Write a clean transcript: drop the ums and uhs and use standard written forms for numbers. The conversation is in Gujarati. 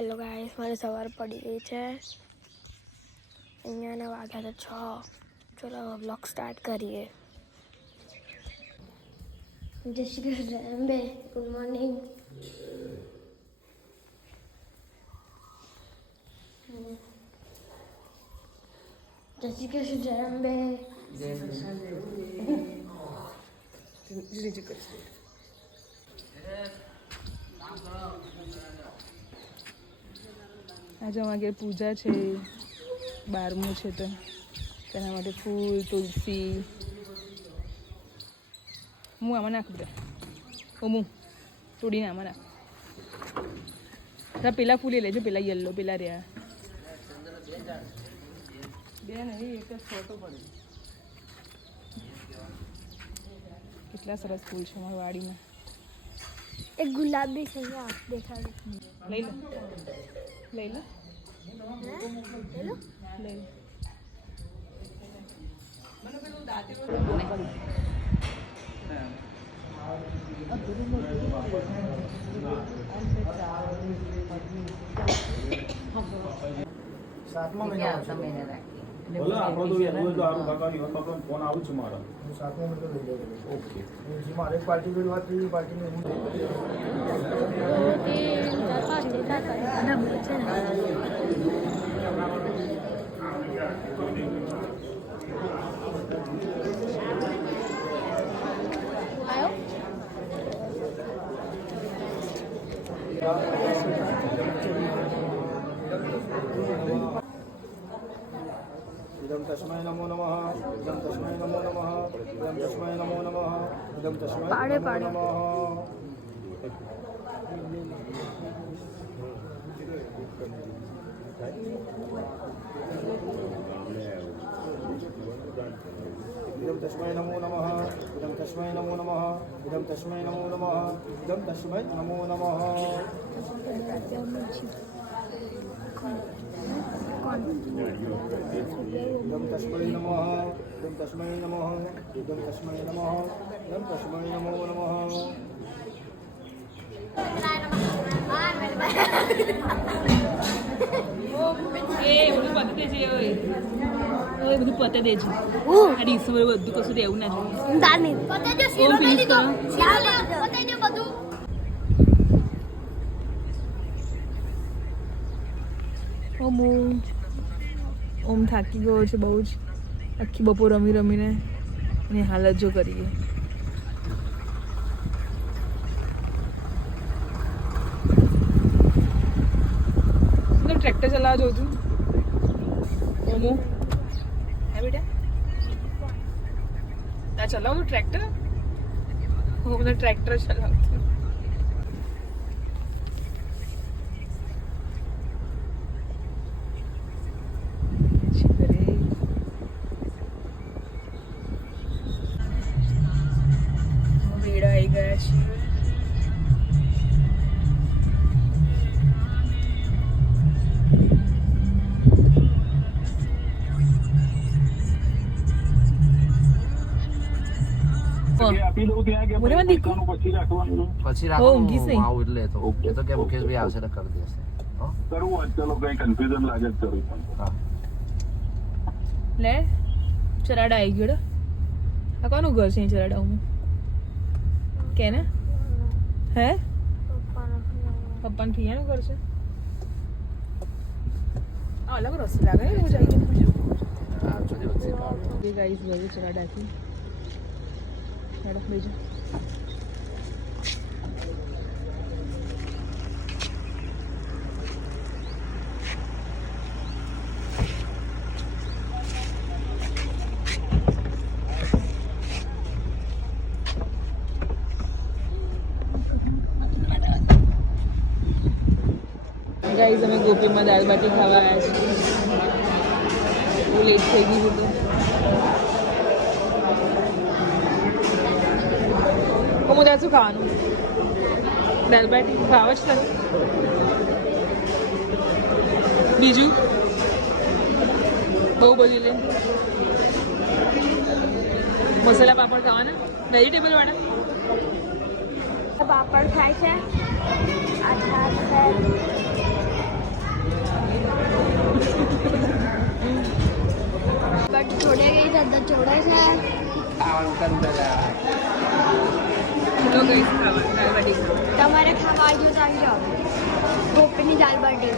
હેલો ગાઈસ, મારે સવાર પડી ગઈ છે. અહીંયાના વાગ્યા તો 6. ચલો વ્લોગ સ્ટાર્ટ કરીએ. જય શ્રી કૃષ્ણ અંબે, ગુડ મોર્નિંગ. જય શ્રી કૃષ્ણ અંબે. આજે અમારી પૂજા છે, 12મું છે, તો તેના માટે ફૂલ, તુલસી. હું આમાં નાખ દે, હું તોડીને આમાં નાખ. પેલા ફૂલ લેજો, પેલા યલો, પેલા રહ્યા બે નહીં, એક જ ફોટો પડે. કેટલા સરસ ફૂલ છે અમારી વાડીમાં. એક ગુલાબી છે, દેખાડો. લઈ લો, લઈ લો, લઈ લો. સાતમા મહિના બોલો આપણો તો એનું તો આરું કાકાની વખત ફોન આવું છું મારા. હું 7મા મહિનો લઈ લઉં. ઓકે. જે મારે એક પાર્ટી જોડે વાત થઈ, પાર્ટીને હું इदं तस्मै नमो नमः, इदं तस्मै नमो नमः, इदं तस्मै नमो नमः, इदं तस्मै नमो नमः. इदं तस्मै नमो नमः, इदं तस्मै नमो नमः, इदं तस्मै नमो नमः, इदं तस्मै नमो नमः. इदं तस्मै नमः, इदं तस्मै नमः, इदं तस्मै नमः, इदं तस्मै नमो नमः. એ બધું પતે દેજે, ઓય બધું પતે દેજે. આ ડીશું બધું કશું દેવું ના જોઈએ. પતે જો શીરો લઈ લીધો, પતે જો બધું. ઓમ થાકી ગયો છે બહુ જ, આખી બપોર રમી રમીને એની હાલત જો કરી ગઈ. ટ્રેક્ટર ચલાવવા જોઉં છું. ઓમો હે બેટા, આ ચલાવું ટ્રેક્ટર. હું બધા ટ્રેક્ટર ચલાવું છું. વેડા આવી ગયા છે. પછી આવું એટલે તો કે મુકેશભાઈ આવશે તો કરી દેશે. કરવું ચલો કઈ કન્ફ્યુઝન લાગે જ કરું. હા લે ચરાડા આવી ગયો. આ કોનું ઘર છે ચરાડા? હું કે ને હે પપ્પાને ફિયાનું ઘર છે. આ અલગ રસ્તો લાગે ને એવું જાય. ગાઈસ ઘરે ચરાડાથી બીજું ગાઈસ અમે ગોપીમાં દાળ બાટી ખાવા આવ્યા છીએ. બહુ લેટ થઈ ગયું હતું. હું ત્યાં શું ખાવાનું? દાળ બાટી ખાવા જ થયું. બીજું બહુ બધું લે. મસાલા પાપડ ખાવાના, વેજીટેબલ વાળા પાપડ ખાય છે. આ છાશ છે. ચલો ગઈ ખાવા દાલ બાટી ખાવા. તમારે ખાવા આવ્યું તો આવી જાઓ ગોપીની દાલ બાટી